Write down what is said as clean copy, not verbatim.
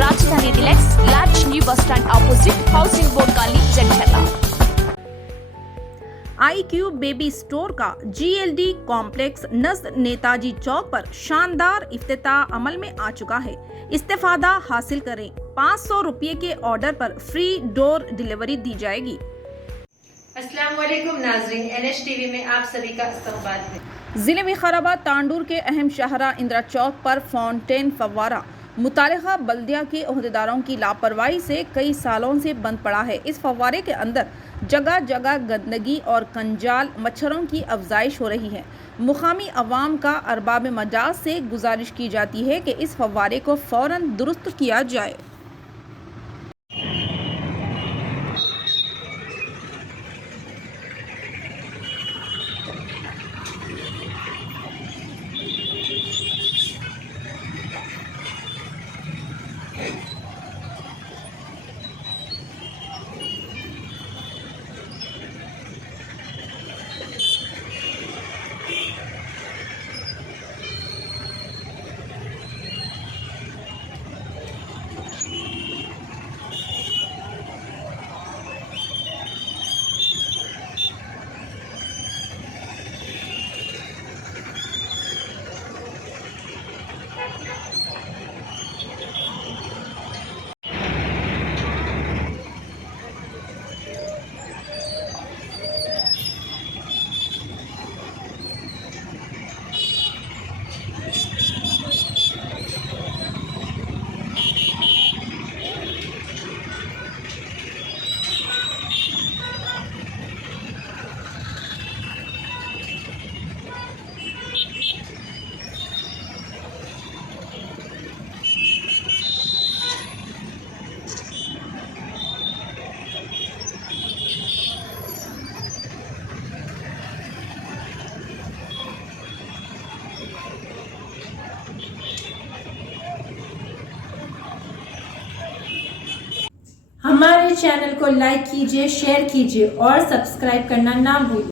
రాజధాని deluxe large new bus stand opposite housing board colony Jandhala. iQube baby store का GLD complex नज़द नेताजी चौक पर शानदार इफ्तिताह अमल में आ चुका है। इस्तेफादा हासिल करें। 500 रुपये के ऑर्डर पर फ्री डोर डिलीवरी दी जाएगी। अस्सलाम वालेकुम नाज़रीन, NH टीवी में आप सभी का इस्तकबाल है। जिले विकाराबाद तांडूर के अहम शाहरा इंदिरा चौक पर फाउंटेन फव्वारा मुतालिका बल्दिया के ओहदेदारों की लापरवाही से कई सालों से बंद पड़ा है। इस फव्वारे के अंदर जगह जगह गंदगी और कंजाल मच्छरों की अफजाइश हो रही है। मुकामी अवाम का अरबाब मजाज से गुजारिश की जाती है कि इस फव्वारे को फौरन दुरुस्त किया जाए। हमारे चैनल को लाइक कीजिए, शेयर कीजिए और सब्सक्राइब करना ना भूलिए।